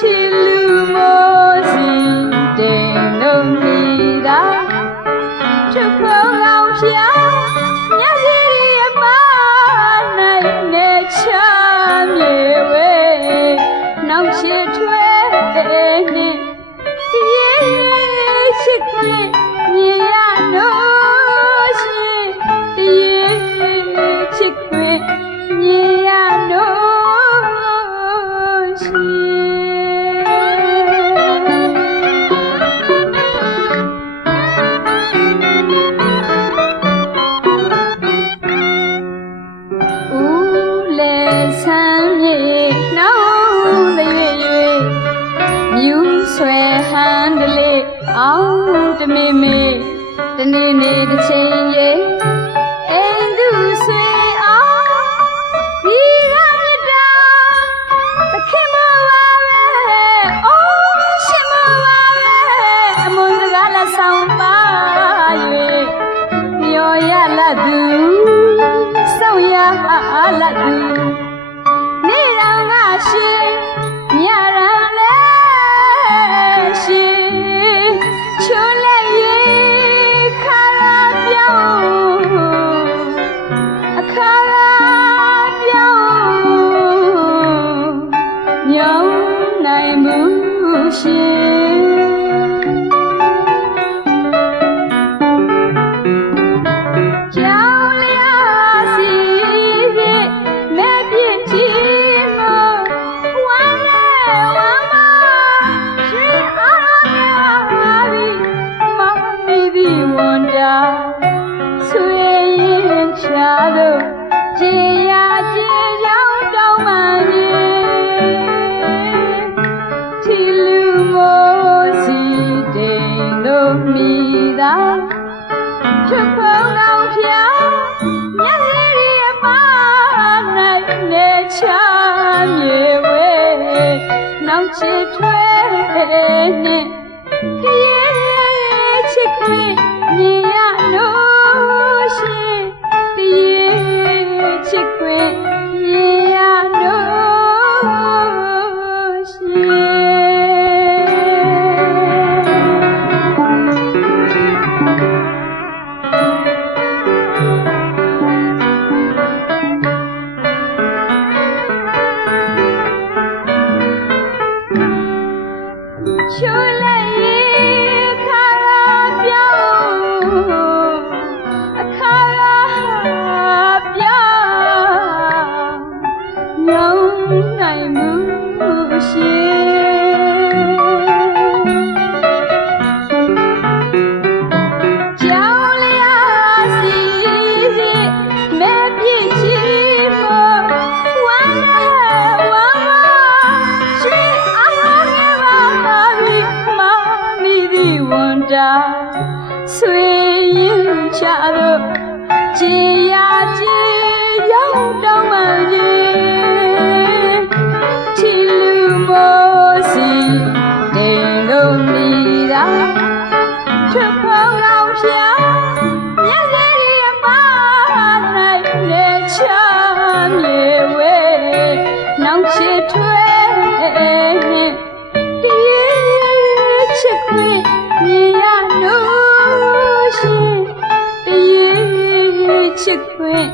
心里。 အောင်တမေမေတနေ့နေ့တစ်ချိန်ရဲ့ အခါမြောင်းမြောင်းနိုင်မှုရှင် ချမြေဝဲနောက်ချစ်ထွဲနဲ့ရဲ့ချစ်ခွေနေရလို့ရှင်ရဲ့ချစ်ခွေ Friend.